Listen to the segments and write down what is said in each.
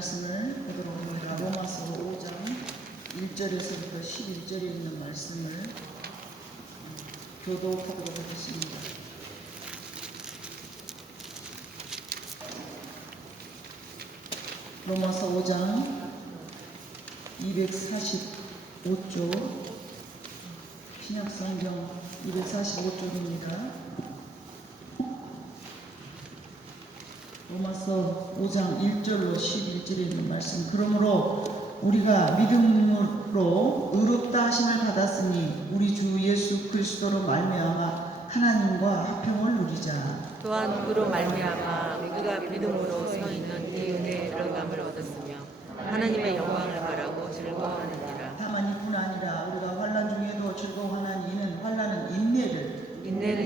말씀을 보도록 합니다. 로마서 5장 1절에서부터 11절에 있는 말씀을 교독하도록 하겠습니다. 로마서 5장 245쪽 신약성경 245쪽입니다. 로마서 5장 1절로 11절에 있는 말씀. 그러므로 우리가 믿음으로 의롭다 하심을 받았으니 우리 주 예수 그리스도로 말미암아 하나님과 화평을 누리자. 또한 그로 말미암아 우리가 믿음으로 서 있는 이 은혜의 들어감을 얻었으며 하나님의 영광을 바라고 즐거워하느니라. 다만 이뿐 아니라 우리가 환난 중에도 즐거워하는 이는 환난은 인내를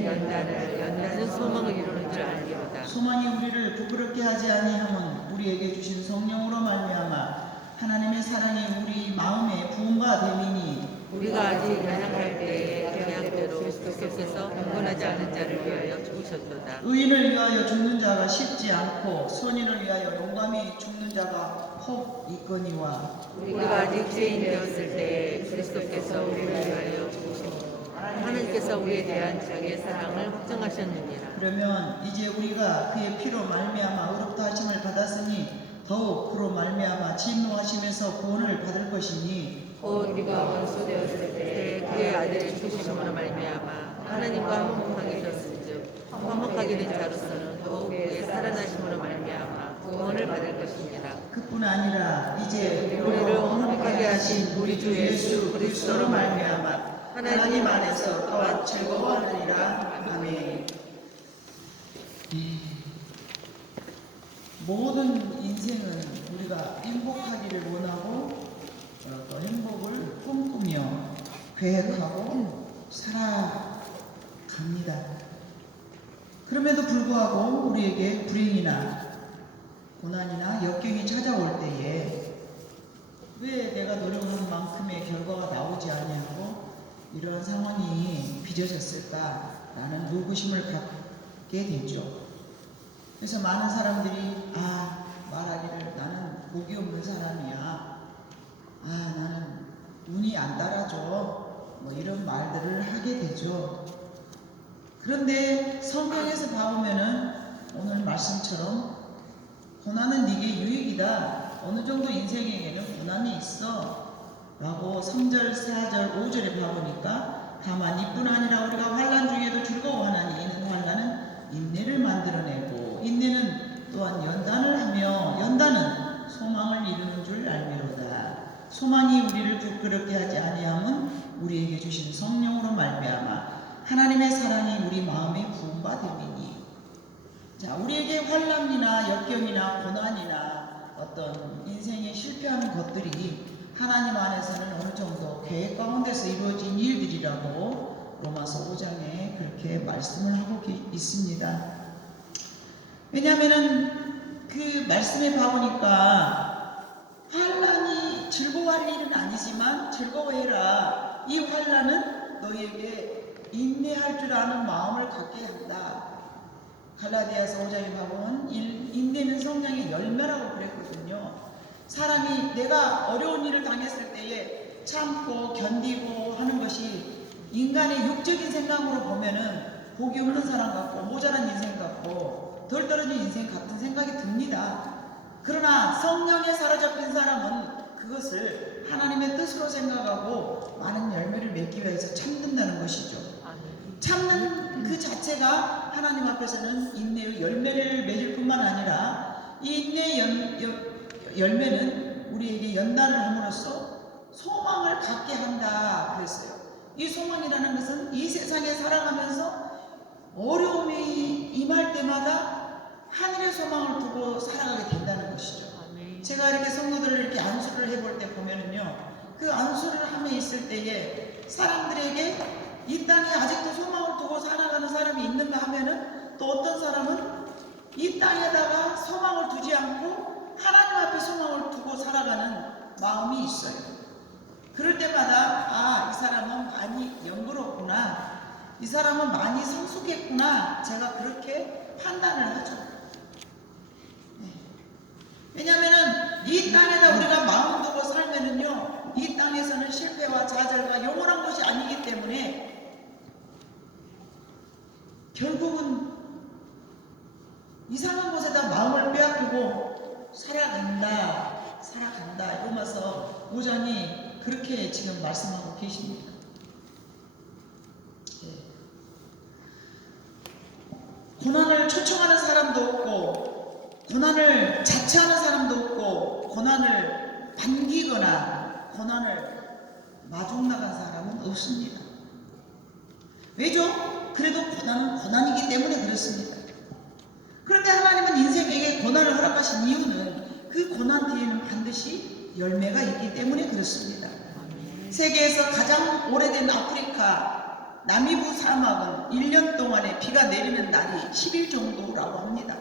연단은 소망을 이루는 줄 알리로다. 소망이 우리를 부끄럽게 하지 아니함은 우리에게 주신 성령으로 말미암아 하나님의 사랑이 우리 마음에 부음과 됨이니 우리가 아직 연약할 때에 계약대로 그리스도께서 경건하지 않은 자를 위하여 죽으셨도다. 의인을 위하여 죽는 자가 쉽지 않고 선인을 위하여 용감히 죽는 자가 혹 있거니와 우리가 아직 죄인 되었을 때에 그리스도께서 우리를 위하여 죽으셨고 하나님께서 우리에 대한 자기의 사랑을 확증하셨느니라. 그러면 이제 우리가 그의 피로 말미암아 의롭다 하심을 받았으니 더욱 그로 말미암아 진노하심에서 구원을 받을 것이니 곧 우리가 원수 되었을 때 그의 아들이 죽으심으로 말미암아 하나님과 화목하게 되었은즉 화목하게 된 자로서는 더욱 그의 살아나심으로 말미암아 구원을 받을 것이니라. 그뿐 아니라 이제 우리를 화목하게 하신 우리 주 예수 그리스도로 말미암아 하나님 안에서 또한 즐거워하느니라. 아멘. 모든 인생은 우리가 행복하기를 원하고 또 행복을 꿈꾸며 계획하고 살아갑니다. 그럼에도 불구하고 우리에게 불행이나 고난이나 역경이 찾아올 때에 왜 내가 노력한 만큼의 결과가 나오지 아니하고 이러한 상황이 빚어졌을까라는 의구심을 갖게 되죠. 그래서 많은 사람들이 말하기를 나는 복이 없는 사람이야. 나는 운이 안 따라줘. 뭐 이런 말들을 하게 되죠. 그런데 성경에서 봐보면은 오늘 말씀처럼 고난은 네게 유익이다. 어느 정도 인생에게는 고난이 있어. 라고 3절, 4절, 5절에 봐보니까 다만 이뿐 아니라 우리가 환난 중에도 즐거워하나니 이는 환난은 인내를 만들어내고 인내는 또한 연단을 하며 연단은 소망을 이루는 줄 알미로다. 소망이 우리를 부끄럽게 하지 아니함은 우리에게 주신 성령으로 말미암아 하나님의 사랑이 우리 마음에 부음과 됨이니. 자, 우리에게 환난이나 역경이나 고난이나 어떤 인생에 실패하는 것들이 하나님 안에서는 어느 정도 계획 가운데서 이루어진 일들이라고 로마서 5장에 그렇게 말씀을 하고 있습니다. 왜냐하면은 그 말씀에 봐보니까 환난이 즐거워할 일은 아니지만 즐거워해라. 이 환난은 너희에게 인내할 줄 아는 마음을 갖게 한다. 갈라디아서 5장에 봐보면 인내는 성령의 열매라고 그랬거든요. 사람이 내가 어려운 일을 당했을 때에 참고 견디고 하는 것이 인간의 육적인 생각으로 보면은 복이 없는 사람 같고 모자란 인생 같고 덜 떨어진 인생 같은 생각이 듭니다. 그러나 성령에 사로잡힌 사람은 그것을 하나님의 뜻으로 생각하고 많은 열매를 맺기 위해서 참는다는 것이죠. 참는 그 자체가 하나님 앞에서는 인내의 열매를 맺을 뿐만 아니라 이 인내의 열매는 우리에게 연단을 함으로써 소망을 갖게 한다 그랬어요. 이 소망이라는 것은 이 세상에 살아가면서 어려움이 임할 때마다 하늘의 소망을 두고 살아가게 된다는 것이죠. 제가 이렇게 성도들을 이렇게 안수를 해볼 때 보면은요, 그 안수를 함에 있을 때에 사람들에게 이 땅에 아직도 소망을 두고 살아가는 사람이 있는가 하면은 또 어떤 사람은 이 땅에다가 소망을 두지 않고 하나님 앞에 소망을 두고 살아가는 마음이 있어요. 그럴 때마다 이 사람은 많이 영그럽구나, 이 사람은 많이 성숙했구나, 제가 그렇게 판단을 하죠. 왜냐하면은 이 결국은 이상한 곳에다 마음을 빼앗기고 살아간다 이러면서 5장이 그렇게 지금 말씀하고 계십니다. 고난을 초청하는 사람도 없고, 고난을 자처하는 사람도 없고, 고난을 반기거나 고난을 마중나간 사람은 없습니다. 왜죠? 그래도 고난은 고난이기 때문에 그렇습니다. 그런데 하나님은 인생에게 고난을 허락하신 이유는 그 고난 뒤에는 반드시 열매가 있기 때문에 그렇습니다. 세계에서 가장 오래된 아프리카 나미부 사막은 1년 동안에 비가 내리는 날이 10일 정도라고 합니다.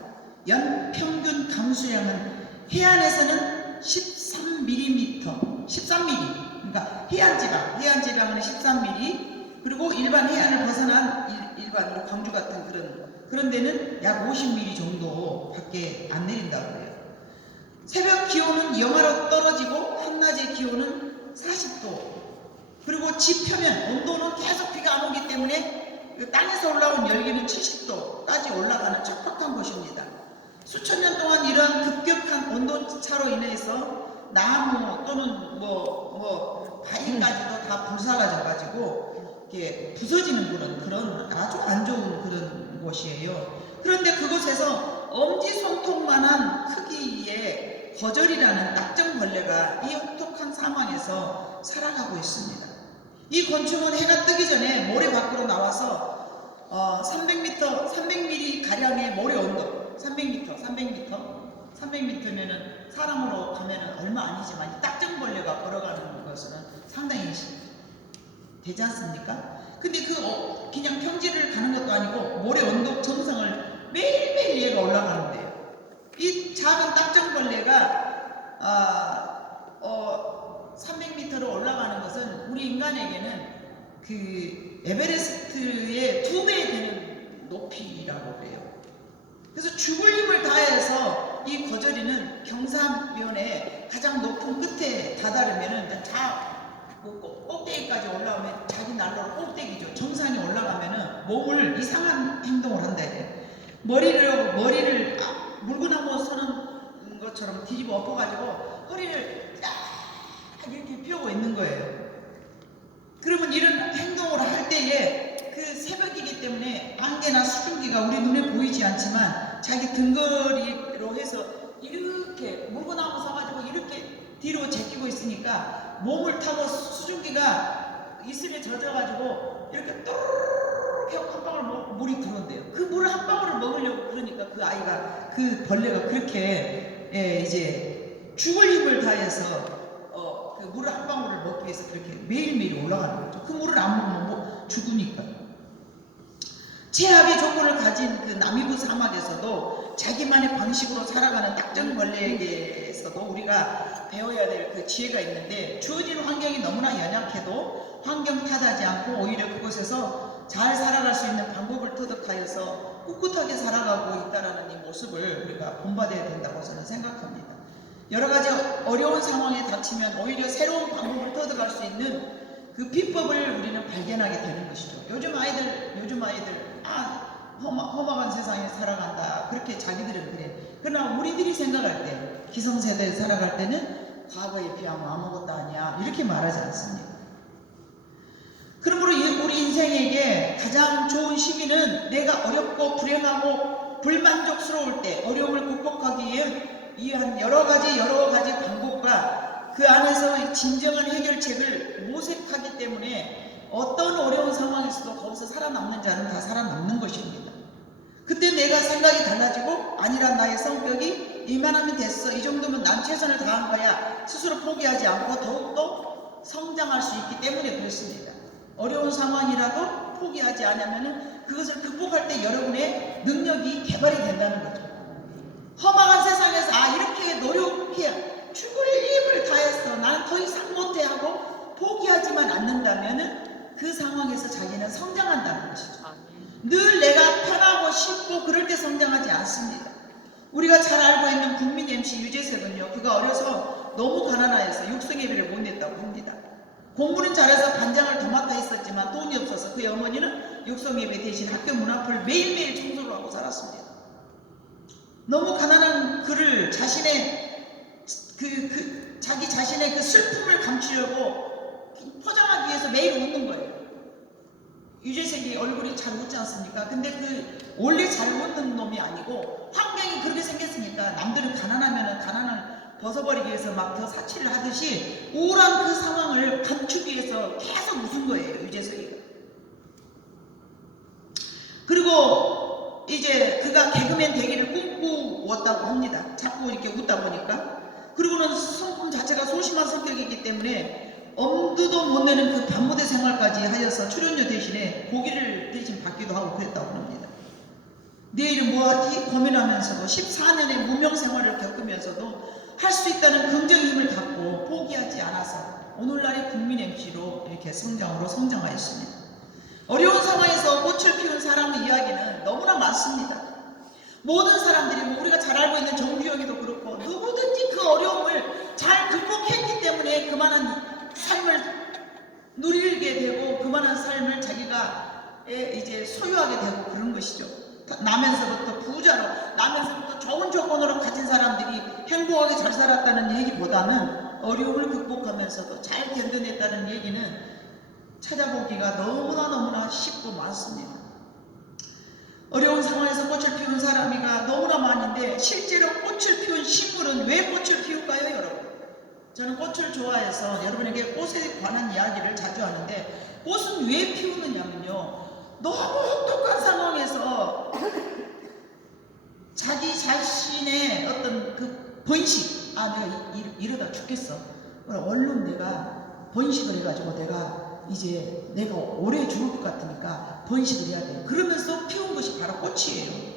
연 평균 강수량은 해안에서는 13mm, 그러니까 해안지방은 13mm, 그리고 일반 해안을 벗어난 일반 광주 같은 그런 데는 약 50mm 정도 밖에 안 내린다고 해요. 새벽 기온은 영하로 떨어지고 한낮의 기온은 40도, 그리고 지표면 온도는 계속 비가 안 오기 때문에 땅에서 올라온 열기는 70도까지 올라가는 척박한 곳입니다. 수천 년 동안 이러한 급격한 온도차로 인해서 나무 또는 바위까지도 다 불사라져 가지고 이렇게 부서지는 그런 아주 안 좋은 그런 곳이에요. 그런데 그곳에서 엄지손톱만한 크기의 거절이라는 딱정벌레가 이 혹독한 사막에서 살아가고 있습니다. 이 곤충은 해가 뜨기 전에 모래 밖으로 나와서 300mm 가량의 모래 온도, 300m면은 사람으로 가면은 얼마 아니지만 이 딱정벌레가 걸어가는 것은 상당히 되지 않습니까? 근데 그냥 평지를 가는 것도 아니고 모래 온도 정상을 매일매일 얘가 올라가는데요. 이 작은 딱정벌레가 300m로 올라가는 것은 우리 인간에게는 그 에베레스트의 2배 되는 높이라고 그래요. 그래서 죽을 힘을 다해서 이 거저리는 경사면의 가장 높은 끝에 다다르면은 꼭대기까지 올라오면 자기 난로로 꼭대기죠. 정상에 올라가면은 몸을 이상한 행동을 한다. 머리를 물구나무 서는 것처럼 뒤집어 엎어가지고 허리를 딱 이렇게 펴고 있는 거예요. 그러면 이런 행동을 할 때에 그 새벽이기 때문에 안개나 수증기가 우리 눈에 보이지 않지만 자기 등거리로 해서 이렇게 물구나무 서가지고 이렇게 뒤로 제끼고 있으니까 몸을 타고 수증기가 이슬에 젖어가지고 이렇게 또르르 한 방울 물이 들어온대요. 그 물을 한 방울을 먹으려고 그러니까 그 벌레가 그렇게 이제 죽을 힘을 다해서 그 물을 한 방울을 먹기 위해서 그렇게 매일매일 올라가는 거죠. 그 물을 안 먹으면 죽으니까. 최악의 조건을 가진 그 나미부 사막에서도 자기만의 방식으로 살아가는 딱정벌레에게서도 우리가 배워야 될 그 지혜가 있는데, 주어진 환경이 너무나 연약해도 환경 탓하지 않고 오히려 그곳에서 잘 살아갈 수 있는 방법을 터득하여서 꿋꿋하게 살아가고 있다는 이 모습을 우리가 본받아야 된다고 저는 생각합니다. 여러 가지 어려운 상황에 닥치면 오히려 새로운 방법을 터득할 수 있는 그 비법을 우리는 발견하게 되는 것이죠. 요즘 아이들 험악한 세상에 살아간다, 그렇게 자기들은 그래. 그러나 우리들이 생각할 때, 기성세대에 살아갈 때는 과거에 비하면 아무것도 아니야 이렇게 말하지 않습니다. 그러므로 우리 인생에게 가장 좋은 시기는 내가 어렵고 불행하고 불만족스러울 때, 어려움을 극복하기 위한 여러 가지 방법과 그 안에서 진정한 해결책을 모색하기 때문에 어떤 어려운 상황에서도 거기서 살아남는 자는 다 살아남는 것입니다. 그때 내가 생각이 달라지고 아니란 나의 성격이 이만하면 됐어, 이 정도면 난 최선을 다한 거야, 스스로 포기하지 않고 더욱더 성장할 수 있기 때문에 그렇습니다. 어려운 상황이라도 포기하지 않으면 그것을 극복할 때 여러분의 능력이 개발이 된다는 거죠. 험악한 세상에서 이렇게 노력해 죽을 힘을 다해서 나는 더 이상 못해 하고 포기하지만 않는다면 그 상황에서 자기는 성장한다는 것이죠. 늘 내가 편하고 쉽고 그럴 때 성장하지 않습니다. 우리가 잘 알고 있는 국민 MC 유재석은요, 그가 어려서 너무 가난해서 육성예배를 못 냈다고 합니다. 공부는 잘해서 반장을 도맡아 했었지만 돈이 없어서 그의 어머니는 육성 예배 대신 학교 문 앞을 매일매일 청소를 하고 살았습니다. 너무 가난한 그를 자기 자신의 그 슬픔을 감추려고 포장하기 위해서 매일 웃는 거예요. 유재석이 얼굴이 잘 웃지 않습니까? 근데 그 원래 잘 웃는 놈이 아니고 환경이 그렇게 생겼으니까 남들은 가난하면은 가난을 벗어버리기 위해서 막 더 사치를 하듯이 우울한 그 상황을 감추기 위해서 계속 웃은 거예요, 유재석이. 그리고 이제 그가 개그맨 되기를 꿈꾸었다고 합니다. 자꾸 이렇게 웃다 보니까. 그리고는 성품 자체가 소심한 성격이기 때문에 엄두도 못 내는 그 밤무대 생활까지 하여서 출연료 대신에 고기를 대신 받기도 하고 그랬다고 합니다. 내일은 뭐하지? 고민하면서도 14년의 무명 생활을 겪으면서도 할 수 있다는 긍정의 힘을 갖고 포기하지 않아서 오늘날의 국민 MC로 이렇게 성장하였습니다. 어려운 상황에서 꽃을 피운 사람의 이야기는 너무나 많습니다. 모든 사람들이 우리가 잘 알고 있는 정주영이도 그렇고 누구든지 그 어려움을 잘 극복했기 때문에 그만한 삶을 누리게 되고 그만한 삶을 자기가 이제 소유하게 되고 그런 것이죠. 나면서부터 부자로, 나면서부터 좋은 조건으로 가진 사람들이 행복하게 잘 살았다는 얘기보다는 어려움을 극복하면서도 잘 견뎌냈다는 얘기는 찾아보기가 너무나 쉽고 많습니다. 어려운 상황에서 꽃을 피운 사람이가 너무나 많은데 실제로 꽃을 피운 식물은 왜 꽃을 피울까요, 여러분? 저는 꽃을 좋아해서 여러분에게 꽃에 관한 이야기를 자주 하는데 꽃은 왜 피우느냐면요, 너무 혹독한 상황에서 자기 자신의 어떤 그 번식, 내가 이러다 죽겠어, 얼른 내가 번식을 해가지고 내가 오래 죽을 것 같으니까 번식을 해야 돼. 그러면서 피운 것이 바로 꽃이에요.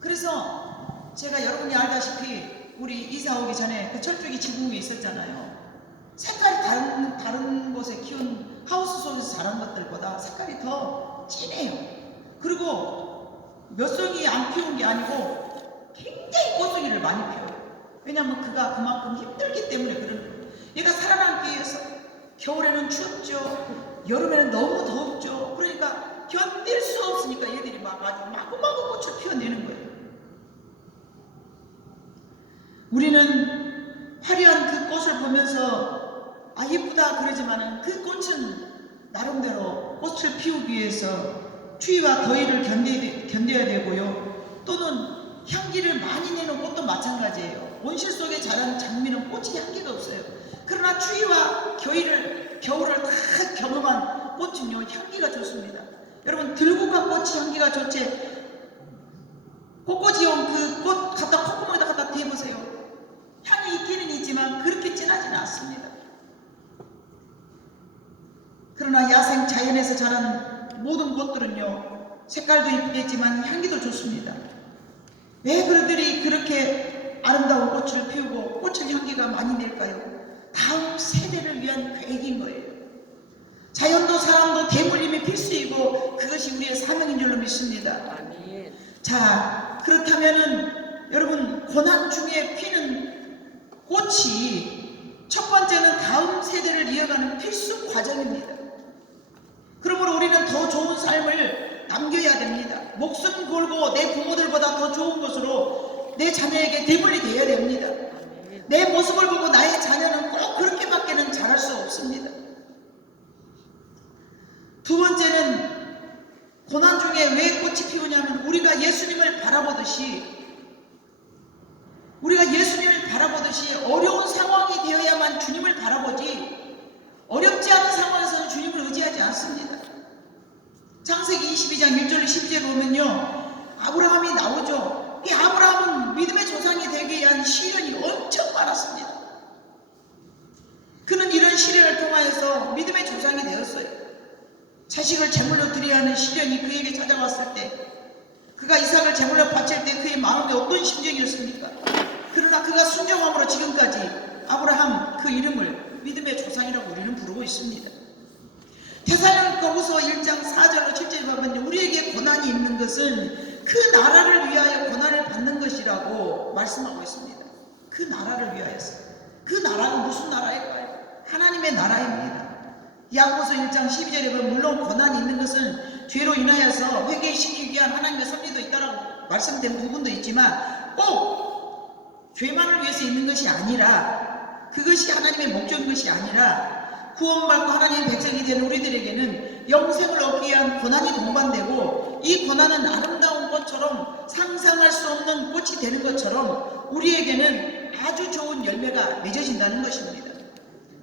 그래서 제가 여러분이 알다시피 우리 이사 오기 전에 그 철쭉이 지붕이 있었잖아요. 색깔이 다른 곳에 키운 하우스 속에서 자란 것들보다 색깔이 더 진해요. 그리고 몇 송이 안 피운 게 아니고 굉장히 꽃송이를 많이 피워요. 왜냐하면 그가 그만큼 힘들기 때문에 그런 거예요. 얘가 살아남기 위해서 겨울에는 춥죠, 여름에는 너무 덥죠. 그러니까 견딜 수 없으니까 얘들이 막 아주 마구마구 꽃을 피워내는 거예요. 우리는 화려한 그 꽃을 보면서 예쁘다 그러지만은 그 꽃은 나름대로 꽃을 피우기 위해서 추위와 더위를 견뎌야 되고요. 또는 향기를 많이 내는 꽃도 마찬가지예요. 온실 속에 자란 장미는 꽃이 향기가 없어요. 그러나 추위와 겨울을 다 경험한 꽃은요, 향기가 좋습니다. 여러분, 들국화 꽃이 향기가 좋지, 꽃꽂이용 그 꽃 갖다 콧구멍에다 갖다 대보세요. 향이 있기는 있지만 그렇게 진하지는 않습니다. 그러나 야생 자연에서 자란 모든 꽃들은요, 색깔도 이쁘겠지만 향기도 좋습니다. 왜 그들이 그렇게 아름다운 꽃을 피우고 꽃을 향기가 많이 낼까요? 다음 세대를 위한 계획인 거예요. 자연도 사람도 대물림이 필수이고 그것이 우리의 사명인 줄로 믿습니다. 아멘. 자, 그렇다면은 여러분, 고난 중에 피는 꽃이 첫 번째는 다음 세대를 이어가는 필수 과정입니다. 그러므로 우리는 더 좋은 삶을 남겨야 됩니다. 목숨 걸고 내 부모들보다 더 좋은 것으로 내 자녀에게 대물이 되어야 됩니다. 내 모습을 보고 나의 자녀는 꼭 그렇게밖에는 자랄 수 없습니다. 두 번째는 고난 중에 왜 꽃이 피우냐면 우리가 예수님을 바라보듯이 어려운 상황이 되어야만 주님을 바라보지 어렵지 않은 상황에서는 주님을 의지하지 않습니다. 창세기 22장 1절 10절에 보면요, 아브라함이 나오죠. 이 아브라함은 믿음의 조상이 되기 위한 시련이 엄청 많았습니다. 그는 이런 시련을 통하여서 믿음의 조상이 되었어요. 자식을 제물로 드려야 하는 시련이 그에게 찾아왔을 때, 그가 이삭을 제물로 바칠 때 그의 마음이 어떤 심정이었습니까? 그러나 그가 순종함으로 지금까지 아브라함 그 이름을 믿음의 조상이라고 우리는 부르고 있습니다. 데살로니가후서 1장 4절로 7절에 보면 우리에게 고난이 있는 것은 그 나라를 위하여 고난을 받는 것이라고 말씀하고 있습니다. 그 나라를 위하여서. 그 나라가 무슨 나라일까요? 하나님의 나라입니다. 야고보서 1장 12절에 보면 물론 고난이 있는 것은 죄로 인하여서 회개시키기 위한 하나님의 섭리도 있다라고 말씀된 부분도 있지만 꼭 죄만을 위해서 있는 것이 아니라, 그것이 하나님의 목적인 것이 아니라 구원받고 하나님의 백성이 된 우리들에게는 영생을 얻기 위한 고난이 동반되고, 이 고난은 아름다운 꽃처럼 상상할 수 없는 꽃이 되는 것처럼 우리에게는 아주 좋은 열매가 맺어진다는 것입니다.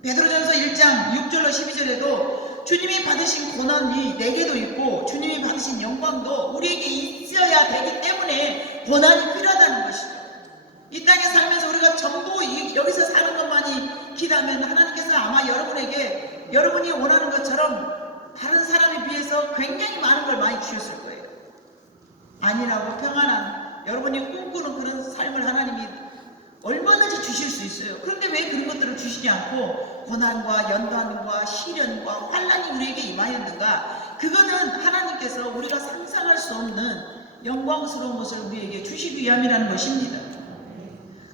베드로전서 1장 6절로 12절에도 주님이 받으신 고난이 내게도 있고 주님이 받으신 영광도 우리에게 있어야 되기 때문에 고난이 필요하다는 것이죠. 이 땅에 살면서 우리가 전부 여기서 사는 것만이 기다면 하나님께서 아마 여러분에게 여러분이 원하는 것처럼 다른 사람에 비해서 굉장히 많은 걸 많이 주셨을 거예요. 아니라고 평안한 여러분이 꿈꾸는 그런 삶을 하나님이 얼마든지 주실 수 있어요. 그런데 왜 그런 것들을 주시지 않고 고난과 연단과 시련과 환난이 우리에게 임하였는가? 그거는 하나님께서 우리가 상상할 수 없는 영광스러운 것을 우리에게 주시기 위함이라는 것입니다.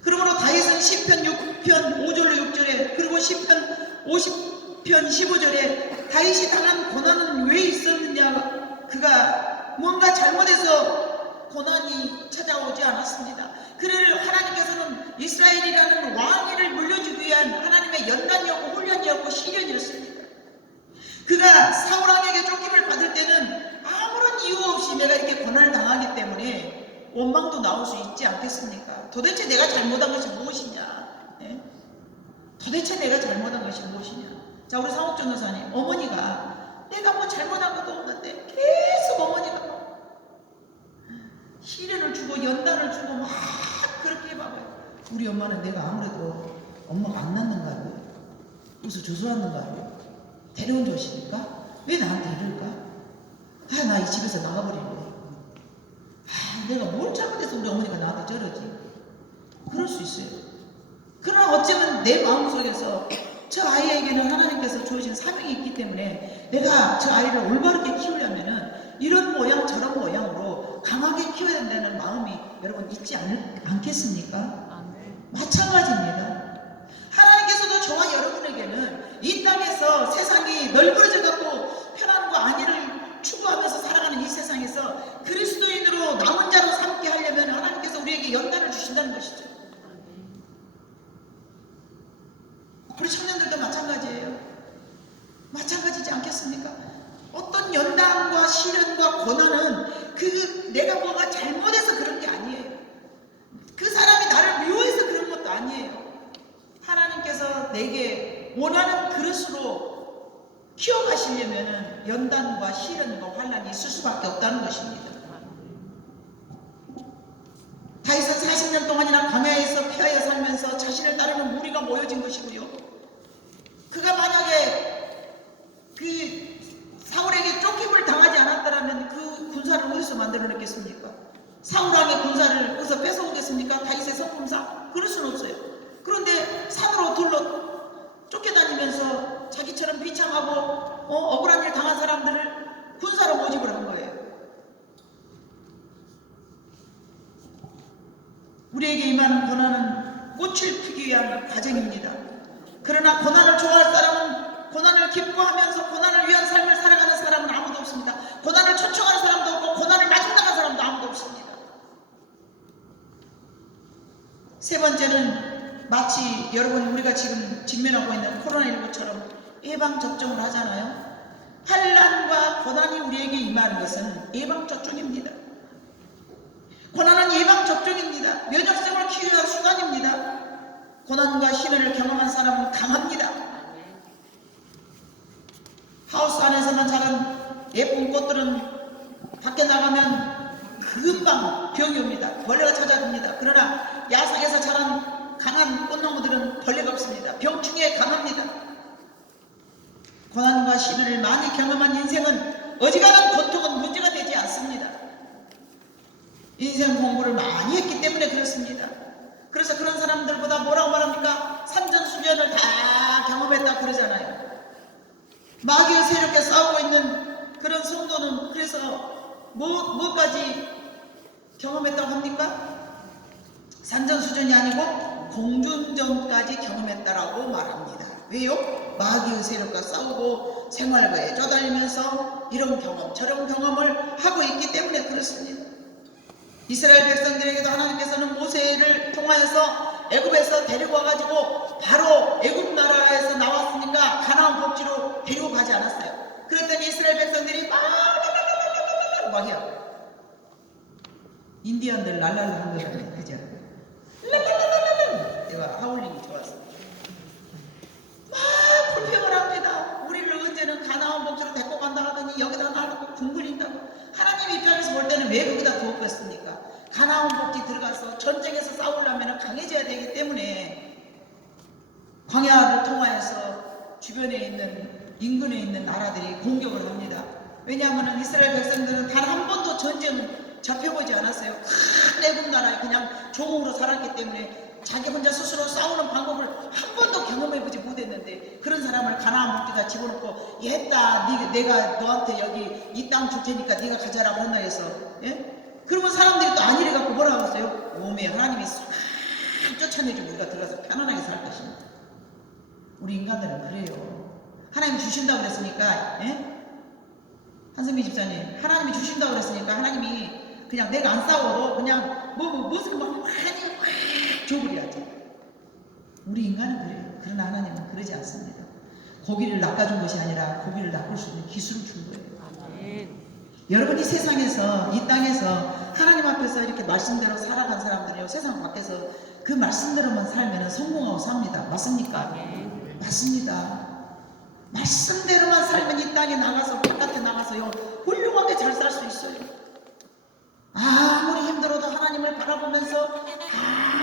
그러므로 다윗은 시편 6편 5절로 6절에, 그리고 시편 50편 15절에 다윗이 당한 고난은 왜 있었느냐, 그가 뭔가 잘못해서 고난이 찾아오지 않았습니다. 그를 하나님께서는 이스라엘이라는 왕위를 물려주기 위한 하나님의 연단이었고 훈련이었고 시련이었습니다. 그가 사울왕에게 쫓김을 받을 때는 아무런 이유 없이 내가 이렇게 고난을 당하기 때문에 원망도 나올 수 있지 않겠습니까? 도대체 내가 잘못한 것이 무엇이냐? 예? 도대체 내가 잘못한 것이 무엇이냐? 자, 우리 상옥 전도사님, 어머니가 내가 뭐 잘못한 것도 없는데 계속 어머니가 시련을 주고 연단을 주고 막 그렇게 해봐요. 우리 엄마는 내가 아무래도 엄마가 안 낳는가요? 그래서 조소하는가요? 데려온 것이니까? 왜 나한테 이럴까? 아, 나 이 집에서 나가버리는 거예요. 아, 내가 뭘 잘못해서 우리 어머니가 나한테 저러지? 그럴 수 있어요. 그러나 어쩌면 내 마음속에서 저 아이에게는 하나님께서 주어진 사명이 있기 때문에 내가 저 아이를 올바르게 키우려면은 이런 모양 저런 모양으로 강하게 키워야 된다는 마음이 여러분 있지 않겠습니까? 마찬가지입니다. 하나님께서도 저와 여러분에게는 이 땅에서 세상이 널브러져 갖고 편안과 안위를 추구하면서 살아가는 이 세상에서 그리스도인으로 남은 자로 삼게 하려면 하나님께서 우리에게 연단을 주신다는 것이죠. 우리 청년들도 마찬가지예요. 마찬가지지 않겠습니까? 어떤 연단과 시련과 고난은 내가 뭐가 잘못해서 그런 게 아니에요. 그 사람이 나를 미워해서 그런 것도 아니에요. 하나님께서 내게 원하는 그릇으로 키워가시려면 연단과 시련과 환난이 있을 수밖에 없다는 것입니다. 다윗은 40년 동안이나 광야에서 피하여 살면서 자신을 따르는 무리가 모여진 것이고요. 그가 만약에 그 사울에게 쫓김을 당하지 않았더라면 그 군사를 어디서 만들어냈겠습니까? 사울왕의 군사를 어디서 뺏어오겠습니까? 다윗의 성품상? 그럴 수는 없어요. 그런데 산으로 둘러 쫓겨다니면서 자기처럼 비참하고 억울한 일 당한 사람들을 군사로 모집을 한 거예요. 우리에게 임하는 고난은 꽃을 피기 위한 과정입니다. 그러나 고난을 좋아할 사람은, 고난을 기뻐하면서 고난을 위한 삶을 살아가는 사람은 아무도 없습니다. 고난을 초청하는 사람도 없고 고난을 마중나가는 사람도 아무도 없습니다. 세 번째는 마치 여러분 우리가 지금 직면하고 있는 코로나19처럼 예방접종을 하잖아요. 환난과 고난이 우리에게 임하는 것은 예방접종입니다. 고난은 예방접종입니다. 면역성을 키우기 위한 수단입니다. 고난과 시련을 경험한 사람은 강합니다. 하우스 안에서만 자란 예쁜 꽃들은 밖에 나가면 금방 병이 옵니다. 벌레가 찾아듭니다. 그러나 야상에서 자란 강한 꽃나무들은 벌레가 없습니다. 병충해에 강합니다. 고난과 시련을 많이 경험한 인생은 어지간한 고통은 문제가 되지 않습니다. 인생 공부를 많이 했기 때문에 그렇습니다. 그래서 그런 사람들보다 뭐라고 말합니까? 산전수전을 다 경험했다 그러잖아요. 마귀의 세력과 싸우고 있는 그런 성도는 그래서 뭐까지 경험했다고 합니까? 산전수전이 아니고 공중전까지 경험했다라고 말합니다. 왜요? 마귀의 세력과 싸우고 생활고에 쪼달리면서 이런 경험 저런 경험을 하고 있기 때문에 그렇습니다. 이스라엘 백성들에게도 하나님께서는 모세를 통하여서 애굽에서 데리고 와가지고 바로 애굽 나라에서 나왔으니까 가나안 복지로 데리고 가지 않았어요. 그랬더니 이스라엘 백성들이 막 해요. 인디언들 랄랄라 한 거잖아요. 그죠? 랄랄랄랄랄 내가 하울링이 좋았어. 막 불평을 합니다. 우리를 언제는 가나안 복지로 데리고 간다 하더니 여기다 놔놓고 궁굴린다고. 하나님 입장에서 볼 때는 왜 거기다 두었겠습니까? 가나안 복지 들어가서 전쟁에서 싸우려면 강해져야 되기 때문에 광야를 통하여서 주변에 있는 인근에 있는 나라들이 공격을 합니다. 왜냐하면 이스라엘 백성들은 단 한 번도 전쟁 접해보지 않았어요. 큰 애굽 나라에 그냥 종으로 살았기 때문에 자기 혼자 스스로 싸우는 방법을 한 번도 경험해보지 못했는데 그런 사람을 가나안 복지다 집어넣고 얘다 내가 너한테 여기 이 땅 줄 테니까 네가 가져라 건너에서 예? 그러면 사람들이 또 안일해 갖고 뭐라고 했어요? 오메 하나님이 싹 쫓아내주고 우리가 들어가서 편안하게 살 것입니다. 우리 인간들은 그래요. 하나님이 주신다고 그랬으니까 예? 한승미 집사님 하나님이 주신다고 그랬으니까 하나님이 그냥 내가 안 싸워도 그냥 무슨 막 하나님 확 줘버려야지. 우리 인간은 그래요. 그러나 하나님은 그러지 않습니다. 고기를 낚아준 것이 아니라 고기를 낚을 수 있는 기술을 준 거예요. 아멘. 여러분이 세상에서 이 땅에서 하나님 앞에서 이렇게 말씀대로 살아간 사람들이요 세상 밖에서 그 말씀대로만 살면 성공하고 삽니다. 맞습니까? 아멘. 맞습니다. 말씀대로만 살면 이 땅에 나가서 바깥에 나가서요 훌륭하게 잘 살 수 있어요. 아무리 힘들어도 하나님을 바라보면서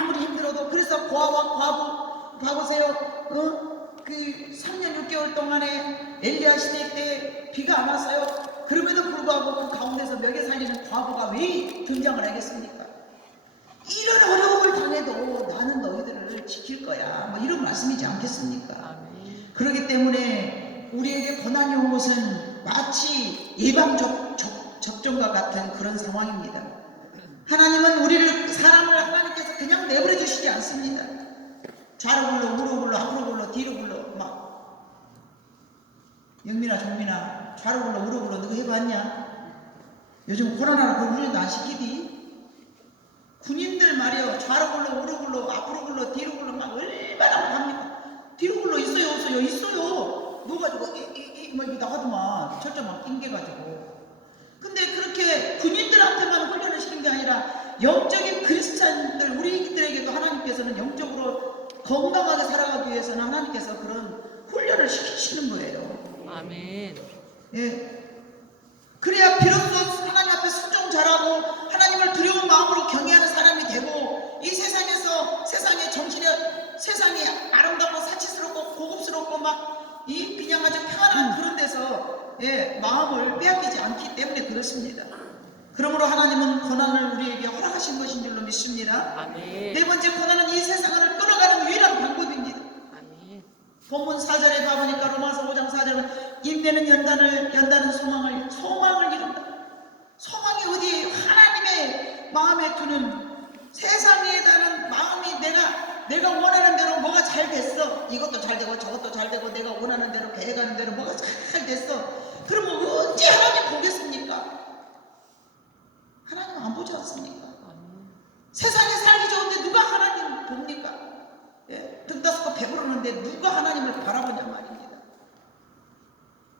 아무리 힘들어도 그래서 고아와 과부 봐보세요. 그 3년 6개월 동안에 엘리야 시대 때 비가 안 왔어요. 그럼에도 불구하고 그 가운데서 먹여 살리는 과부가 왜 등장을 하겠습니까? 이런 어려움을 당해도 나는 너희들을 지킬 거야. 뭐 이런 말씀이지 않겠습니까? 아멘. 그렇기 때문에 우리에게 고난이 온 것은 마치 예방접종과 같은 그런 상황입니다. 하나님은 우리를 사람을 하나님께서 그냥 내버려 두시지 않습니다. 좌로 굴러 우로 굴러 앞으로 굴러 뒤로 굴러 막 영민아 종민아 좌로 굴러 우로 굴러 너가 해봤냐? 요즘 코로나로 그 훈련도 안 시키디? 군인들 말이요 좌로 굴러 우로 굴러 앞으로 굴러 뒤로 굴러 막 얼마나 합니까? 뒤로 굴러 있어요 없어요? 있어요. 넣어가지고 막 이렇게 나가더만 철저 막 낑겨가지고. 근데 그렇게 군인들한테만 훈련을 시킨 게 아니라 영적인 크리스찬들 우리들에게도 하나님께서는 영적으로 건강하게 살아가기 위해서는 하나님께서 그런 훈련을 시키시는 거예요. 아멘. 예. 그래야 비로소 하나님 앞에 순종 잘하고 하나님을 두려운 마음으로 경외하는 사람이 되고 이 세상에서 세상이 아름답고 사치스럽고 고급스럽고 막 이 그냥 아주 편안한 그런 데서 예, 마음을 빼앗기지 않기 때문에 그렇습니다. 그러므로 하나님은 고난을 우리에게 허락하신 것인 줄로 믿습니다. 아멘. 네 번째 고난은 이 세상을 끊어가는 유일한 방법입니다. 아멘. 본문 4절에 가보니까 로마서 5장 4절은 인내는 연다는 소망을 이룬다. 소망이 어디에요? 하나님의 마음에 두는 세상에 대한 마음이 내가 원하는 대로 뭐가 잘 됐어. 이것도 잘 되고 저것도 잘 되고 내가 원하는 대로 계획하는 대로 뭐가 잘 됐어. 그러면 언제 하나님 보겠습니까? 하나님 안 보지 않습니까? 세상에 살기 좋은데 누가 하나님 봅니까? 예, 등 따스고 배부르는데 누가 하나님을 바라보냐 말입니다.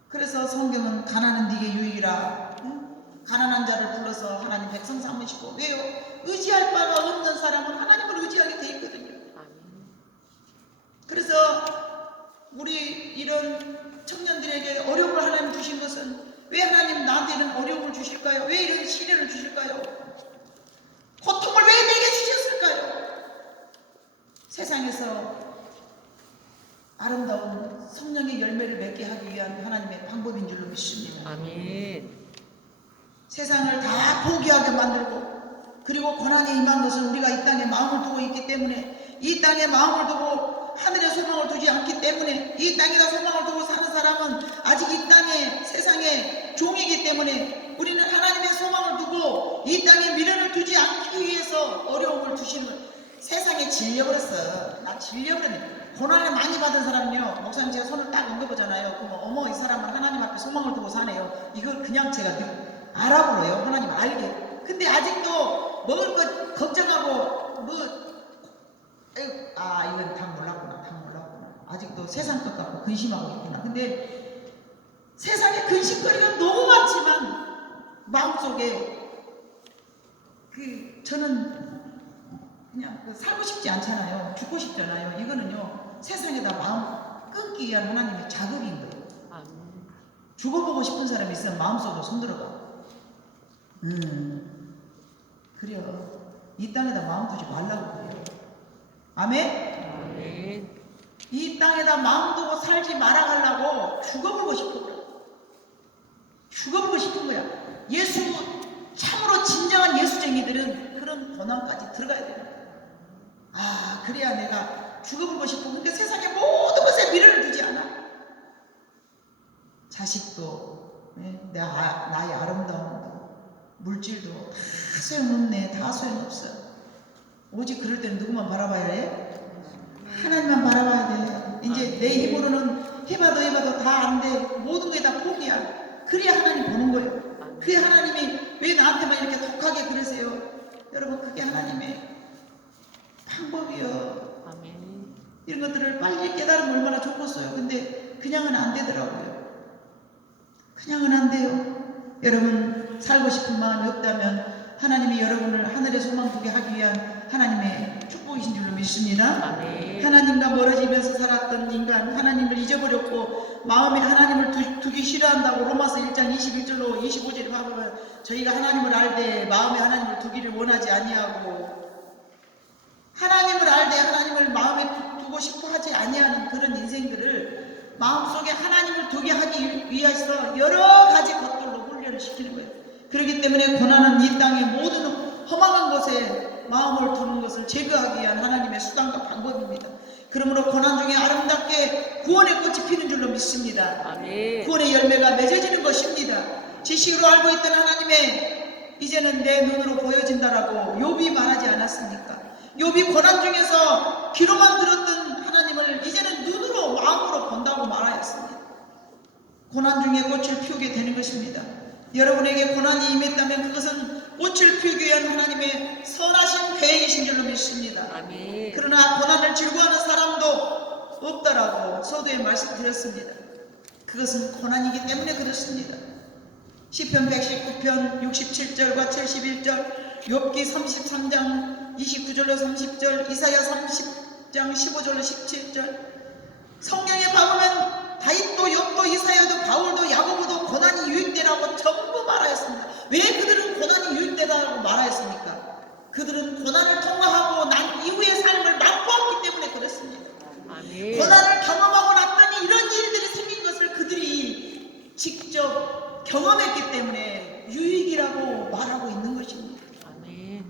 그래서 성경은 가난은 네게 유익이라 가난한 자를 불러서 하나님 백성 삼으시고 왜요? 의지할 바가 없는 사람은 하나님을 의지하게 돼 있거든요. 그래서 우리 이런 청년들에게 어려움을 하나님 주신 것은 왜 하나님 나한테 이런 어려움을 주실까요? 왜 이런 시련을 주실까요? 고통을 왜 내게 주셨을까요? 세상에서 아름다운 성령의 열매를 맺게 하기 위한 하나님의 방법인 줄로 믿습니다. 아멘. 세상을 다 포기하게 만들고 그리고 고난이 임한 것은 우리가 이 땅에 마음을 두고 있기 때문에 이 땅에 마음을 두고 하늘에 소망을 두지 않기 때문에 이 땅에다 소망을 두고 사는 사람은 아직 이 땅에 세상의 종이기 때문에 우리는 하나님의 소망을 두고 이 땅에 미련을 두지 않기 위해서 어려움을 주시는 거예요. 세상에 질려버렸어. 나 질려버렸네. 고난을 많이 받은 사람은요, 목사님 제가 손을 딱 얹어보잖아요. 그럼 어머 이 사람은 하나님 앞에 소망을 두고 사네요. 이걸 그냥 제가 알아보러요. 하나님 알게. 근데 아직도 먹을 것 걱정하고 이건 다 몰랐구나. 아직도 세상 것 갖고 근심하고 있구나. 근데 세상에 근심거리가 너무 많지만 마음속에 저는 그냥 살고 싶지 않잖아요. 죽고 싶잖아요. 이거는요, 세상에다 마음 끊기 위한 하나님의 자극인 거예요. 죽어보고 싶은 사람이 있으면 마음속으로 손들어봐. 그래요. 이 땅에다 마음 두지 말라고 그래요. 아멘? 이 땅에다 마음 두고 살지 말아가려고 죽어보고 싶은 거야. 죽어보고 싶은 거야. 참으로 진정한 예수쟁이들은 그런 고난까지 들어가야 돼요. 그래야 내가 죽어보고 싶고, 그러니까 세상의 모든 것에 미련을 두지 않아. 자식도, 나의 아름다움도, 물질도 다 소용없네. 다 소용없어. 오직 그럴 때는 누구만 바라봐야 해? 하나님만 바라봐야 돼. 이제 내 힘으로는 해봐도 다 안 돼. 모든 게 다 포기야. 그래야 하나님 보는 거예요. 그게 하나님이 왜 나한테만 이렇게 독하게 그러세요? 여러분, 그게 하나님의 방법이요. 아멘. 이런 것들을 빨리 깨달으면 얼마나 좋겠어요. 근데 그냥은 안 되더라고요. 그냥은 안 돼요. 여러분, 살고 싶은 마음이 없다면 하나님이 여러분을 하늘에 소망 두게 하기 위한 하나님의 축복이신 줄로 믿습니다. 아멘. 하나님과 멀어지면서 살았던 인간, 하나님을 잊어버렸고 마음에 하나님을 두기 싫어한다고 로마서 1장 21절로 25절에 보면, 저희가 하나님을 알되 마음에 하나님을 두기를 원하지 아니하고, 하나님을 알되 하나님을 마음에 두고 싶어 하지 아니하는 그런 인생들을 마음속에 하나님을 두게 하기 위해서 여러 가지 것들로 훈련을 시키는 거예요. 그렇기 때문에 고난은 이 땅의 모든 험악한 것에 마음을 두는 것을 제거하기 위한 하나님의 수단과 방법입니다. 그러므로 고난 중에 아름답게 구원의 꽃이 피는 줄로 믿습니다. 아멘. 구원의 열매가 맺어지는 것입니다. 지식으로 알고 있던 하나님의 이제는 내 눈으로 보여진다라고 욥이 말하지 않았습니까? 욥이 고난 중에서 귀로만 들었던 하나님을 이제는 눈으로 마음으로 본다고 말하였습니다. 고난 중에 꽃을 피우게 되는 것입니다. 여러분에게 고난이 임했다면 그것은 꽃을 피우기 위한 하나님의 선하신 계획이신 줄로 믿습니다. 아멘. 그러나 고난을 즐거워하는 사람도 없다라고 서두에 말씀드렸습니다. 그것은 고난이기 때문에 그렇습니다. 시편 119편 67절과 71절, 욥기 33장 29절로 30절, 이사야 30장 15절로 17절, 성경에 봐보면 다윗도, 욥도, 이사야도, 바울도, 야고보도 고난이 유익되라고 전부 말하였습니다. 왜 그들은 고난이 유익되다라고 말하였습니까? 그들은 고난을 통과하고 난 이후의 삶을 맛보았기 때문에 그렇습니다. 아멘. 고난을 경험하고 났더니 이런 일들이 생긴 것을 그들이 직접 경험했기 때문에 유익이라고 말하고 있는 것입니다. 아멘.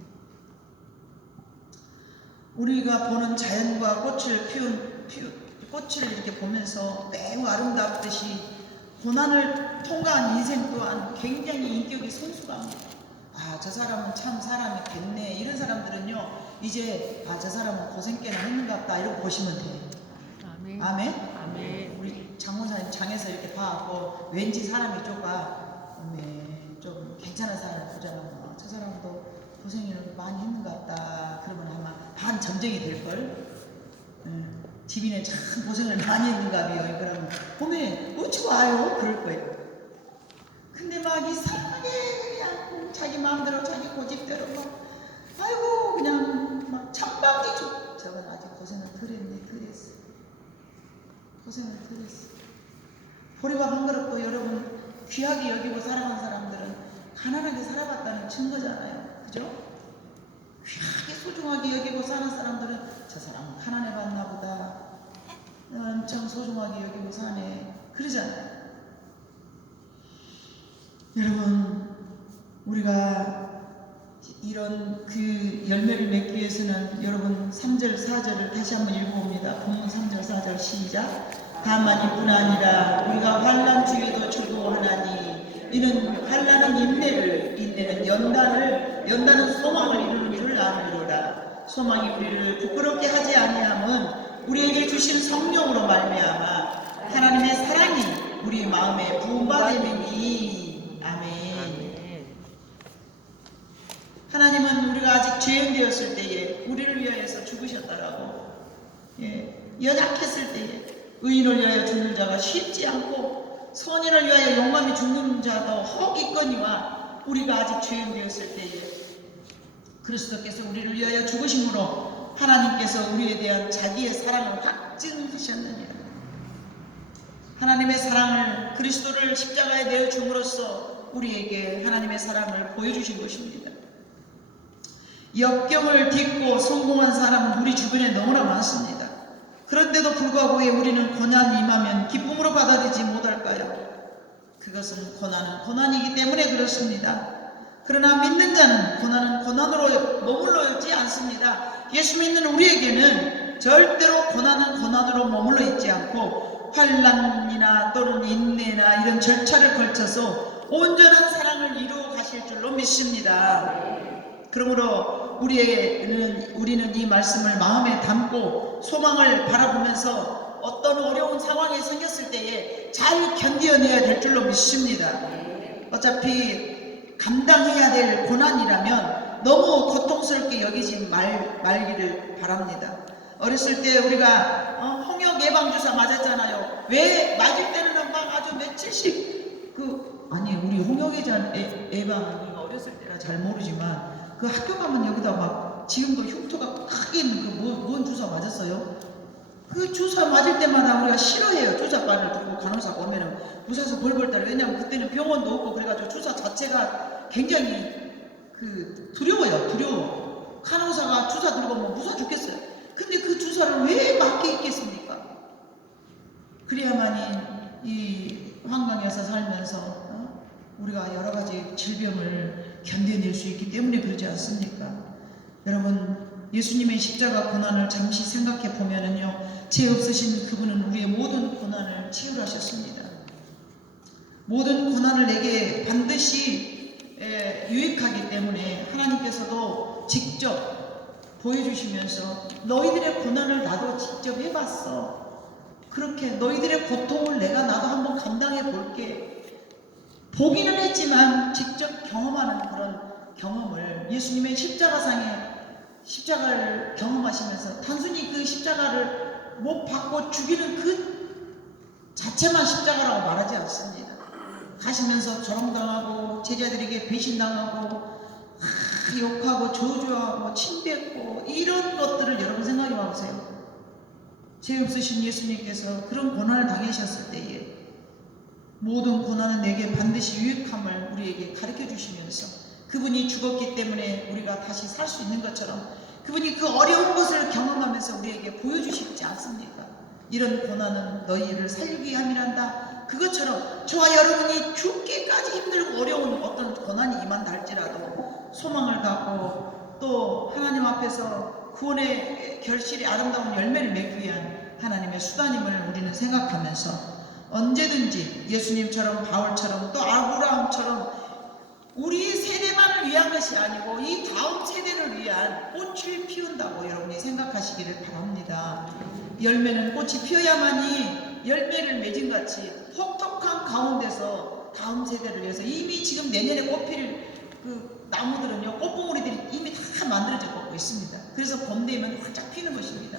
우리가 보는 자연과 꽃을 이렇게 보면서 매우 아름답듯이 고난을 통과한 인생 또한 굉장히 인격이 성숙합니다. 저 사람은 참 사람이 됐네. 이런 사람들은요, 이제 저 사람은 고생 꽤나 했는가 보다 이러고 보시면 돼요. 아멘. 아멘? 아멘. 우리 장모사님 장에서 이렇게 봐갖고 왠지 사람이 좀 괜찮은 사람을 보자면 저 사람도 고생을 많이 했는가 보다 그러면 아마 반 점정이 될걸. 집인은 참 고생을 많이 했는가 봐요. 그러면 봄에 어찌 와요? 그럴 거예요. 근데 막 이상하게 그냥 자기 마음대로 자기 고집대로 그냥 막 찬방지 저건 아직 고생을 덜 했어. 고생을 덜 했어. 보리밥 한 그릇도 여러분 귀하게 여기고 살아간 사람들은 가난하게 살아봤다는 증거잖아요. 그죠? 귀하게 소중하게 여기고 사는 사람들은 저 사람은 가난해봤나 보다. 엄청 소중하게 여기고 사네. 그러잖아요. 여러분, 우리가 이런 그 열매를 맺기 위해서는 여러분 3절 4절을 다시 한번 읽어봅니다. 본문 3절 4절 시작. 다만 이뿐 아니라 우리가 환난 중에도 즐거워하나니 이는 환난은 인내를, 인내는 연단을, 연단은 소망을 이루는 줄 아느니라. 소망이 우리를 부끄럽게 하지 아니함은 우리에게 주신 성령으로 말미암아 하나님의 사랑이 우리 마음에 부음받음이니. 아멘. 하나님은 우리가 아직 죄인 되었을 때에 우리를 위하여서 죽으셨다라고. 연약했을 때에 의인을 위하여 죽는 자가 쉽지 않고 선인을 위하여 용감히 죽는 자도 혹있거니와 우리가 아직 죄인 되었을 때에 그리스도께서 우리를 위하여 죽으심으로 하나님께서 우리에 대한 자기의 사랑을 확증하셨느니라. 하나님의 사랑을 그리스도를 십자가에 내어 줌으로써 우리에게 하나님의 사랑을 보여주신 것입니다. 역경을 딛고 성공한 사람은 우리 주변에 너무나 많습니다. 그런데도 불구하고 왜 우리는 고난이 임하면 기쁨으로 받아들이지 못할까요? 그것은 고난은 고난이기 때문에 그렇습니다. 그러나 믿는 자는 고난은 고난으로 머물러 있지 않습니다. 예수 믿는 우리에게는 절대로 고난은 고난으로 머물러 있지 않고 환난이나 또는 인내나 이런 절차를 걸쳐서 온전한 사랑을 이루어 가실 줄로 믿습니다. 그러므로 우리는 이 말씀을 마음에 담고 소망을 바라보면서 어떤 어려운 상황이 생겼을 때에 잘 견뎌내야 될 줄로 믿습니다. 어차피 감당해야 될 고난이라면 너무 고통스럽게 여기지 말기를 바랍니다. 어렸을 때 우리가 홍역 예방주사 맞았잖아요. 왜 맞을 때는 막 아주 며칠씩 아니 우리 홍역 예방 우리가 어렸을 때라 잘 모르지만 그 학교 가면 여기다 막 지금도 흉터가 크게 있는 뭔 주사 맞았어요? 그 주사 맞을 때마다 우리가 싫어해요. 주사바를 들고 간호사가 오면은 무서워서 벌벌 떨어요. 왜냐면 그때는 병원도 없고 그래가지고 주사 자체가 굉장히 두려워요. 간호사가 주사 들고 오면 무서워 죽겠어요. 근데 그 주사를 왜 맞게 있겠습니까? 그래야만이 이 환경에서 살면서 우리가 여러 가지 질병을 견뎌낼 수 있기 때문에 그러지 않습니까? 여러분, 예수님의 십자가 고난을 잠시 생각해 보면은요, 죄 없으신 그분은 우리의 모든 고난을 치유하셨습니다. 모든 고난을 내게 반드시 유익하기 때문에 하나님께서도 직접 보여주시면서 너희들의 고난을 나도 직접 해봤어. 그렇게 너희들의 고통을 나도 한번 감당해 볼게. 보기는 했지만 직접 경험하는 그런 경험을 예수님의 십자가를 경험하시면서 단순히 그 십자가를 못 받고 죽이는 그 자체만 십자가라고 말하지 않습니다. 가시면서 조롱당하고 제자들에게 배신당하고 욕하고 저주하고 침뱉고 이런 것들을 여러분 생각해 보세요. 죄 없으신 예수님께서 그런 고난을 당하셨을 때에 모든 고난은 내게 반드시 유익함을 우리에게 가르쳐 주시면서 그분이 죽었기 때문에 우리가 다시 살 수 있는 것처럼 그분이 그 어려운 것을 경험하면서 우리에게 보여주시지 않습니까? 이런 고난은 너희를 살리기 위함이란다. 그것처럼 저와 여러분이 죽기까지 힘들고 어려운 어떤 고난이 임한다 할지라도 소망을 갖고 또 하나님 앞에서 구원의 결실이 아름다운 열매를 맺기 위한 하나님의 수단임을 우리는 생각하면서 언제든지 예수님처럼 바울처럼 또 아브라함처럼 우리 세대만을 위한 것이 아니고 이 다음 세대를 위한 꽃을 피운다고 여러분이 생각하시기를 바랍니다. 열매는 꽃이 피어야만이 열매를 맺은 같이 혹독한 가운데서 다음 세대를 위해서 이미 지금 내년에 꽃필 그 나무들은요, 꽃봉오리들이 이미 다 만들어져 있습니다. 그래서 봄 되면 활짝 피는 것입니다.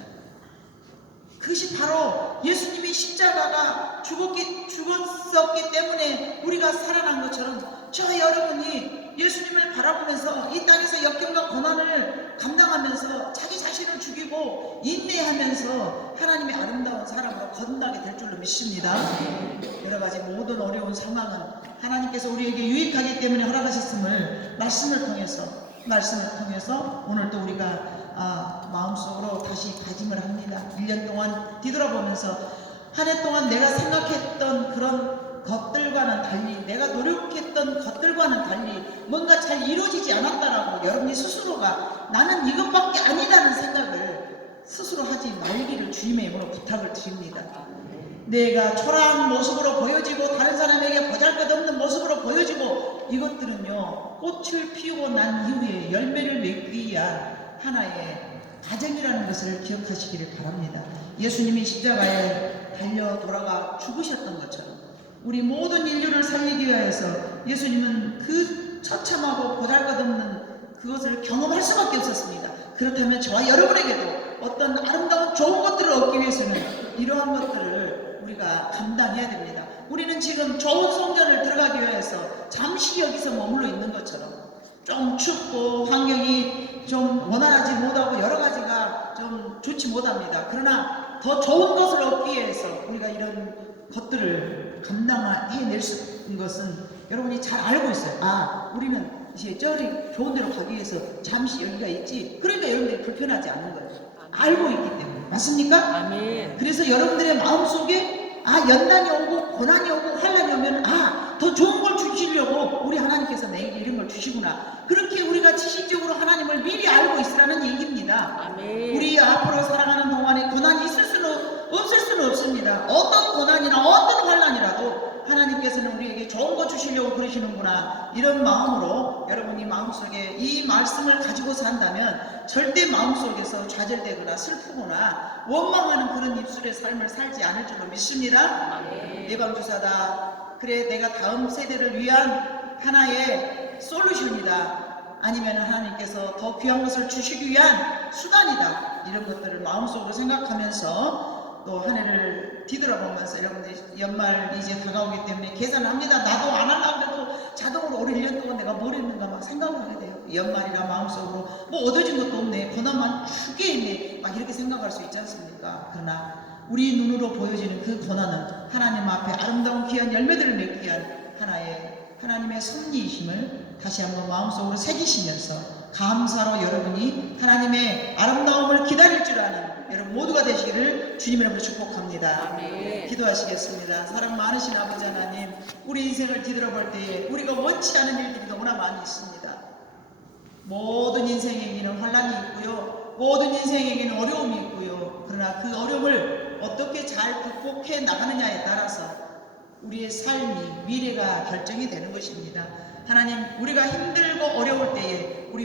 그것이 바로 예수님이 십자가가 죽었었기 때문에 우리가 살아난 것처럼 저 여러분이 예수님을 바라보면서 이 땅에서 역경과 고난을 감당하면서 자기 자신을 죽이고 인내하면서 하나님의 아름다운 사람으로 거듭나게 될 줄로 믿습니다. 여러 가지 모든 어려운 상황은 하나님께서 우리에게 유익하기 때문에 허락하셨음을 말씀을 통해서 오늘 또 우리가 마음속으로 다시 다짐을 합니다. 1년 동안 뒤돌아보면서 한 해 동안 내가 생각했던 그런 것들과는 달리 내가 노력했던 것들과는 달리 뭔가 잘 이루어지지 않았다라고 여러분이 스스로가 나는 이것밖에 아니다는 생각을 스스로 하지 말기를 주님의 이름으로 부탁을 드립니다. 내가 초라한 모습으로 보여지고 다른 사람에게 보잘것없는 모습으로 보여지고 이것들은요, 꽃을 피우고 난 이후에 열매를 맺기 위한 하나의 과정이라는 것을 기억하시기를 바랍니다. 예수님이 십자가에 달려 돌아가 죽으셨던 것처럼 우리 모든 인류를 살리기 위하여서 예수님은 그 처참하고 보잘것없는 그것을 경험할 수밖에 없었습니다. 그렇다면 저와 여러분에게도 어떤 아름다운 좋은 것들을 얻기 위해서는 이러한 것들을 우리가 감당해야 됩니다. 우리는 지금 좋은 성전을 들어가기 위해서 잠시 여기서 머물러 있는 것처럼 좀 춥고 환경이 좀 원활하지 못하고 여러 가지가 좀 좋지 못합니다. 그러나 더 좋은 것을 얻기 위해서 우리가 이런 것들을 감당해낼 수 있는 것은 여러분이 잘 알고 있어요. 우리는 이제 저리 좋은 데로 가기 위해서 잠시 여기가 있지. 그러니까 여러분들이 불편하지 않는 거예요. 알고 있기 때문에. 맞습니까? 아멘. 그래서 여러분들의 마음속에 연난이 오고 고난이 오고 환난이 오면 더 좋은 걸 주시려고 우리 하나님께서 내게 이런 걸 주시구나. 그렇게 우리가 지식적으로 하나님을 미리 알고 있으라는 얘기입니다. 아멘. 우리 앞으로 살아가는 동안에 고난이 있을 수는 없을 수는 없습니다. 어떤 고난이나 어떤 환난이라도 하나님께서는 우리에게 좋은 거 주시려고 그러시는구나. 이런 마음으로 여러분이 마음속에 이 말씀을 가지고 산다면 절대 마음속에서 좌절되거나 슬프거나 원망하는 그런 입술의 삶을 살지 않을 줄로 믿습니다. 예방주사다. 그래, 내가 다음 세대를 위한 하나의 솔루션이다. 아니면 하나님께서 더 귀한 것을 주시기 위한 수단이다. 이런 것들을 마음속으로 생각하면서 또 한 해를 뒤돌아보면서 여러분들 연말 이제 다가오기 때문에 계산을 합니다. 나도 안 하려고 해도 자동으로 올해 1년 동안 내가 뭘 했는가 막 생각을 하게 돼요. 연말이라 마음속으로 뭐 얻어진 것도 없네. 고난만 주게 있네. 막 이렇게 생각할 수 있지 않습니까? 그러나 우리 눈으로 보여지는 그 고난은 하나님 앞에 아름다운 귀한 열매들을 맺기 위한 하나님의 섭리이심을 다시 한번 마음속으로 새기시면서 감사로 여러분이 하나님의 아름다움을 기다릴 줄 아는 여러분 모두가 되시기를 주님으로 축복합니다. 아멘. 기도하시겠습니다. 사랑 많으신 아버지 하나님, 우리 인생을 뒤돌아볼 때에 우리가 원치 않은 일들이 너무나 많이 있습니다. 모든 인생에게는 환난이 있고요, 모든 인생에게는 어려움이 있고요. 그러나 그 어려움을 어떻게 잘 극복해 나가느냐에 따라서 우리의 삶이, 미래가 결정이 되는 것입니다. 하나님, 우리가 힘들고 어려울 때에 우리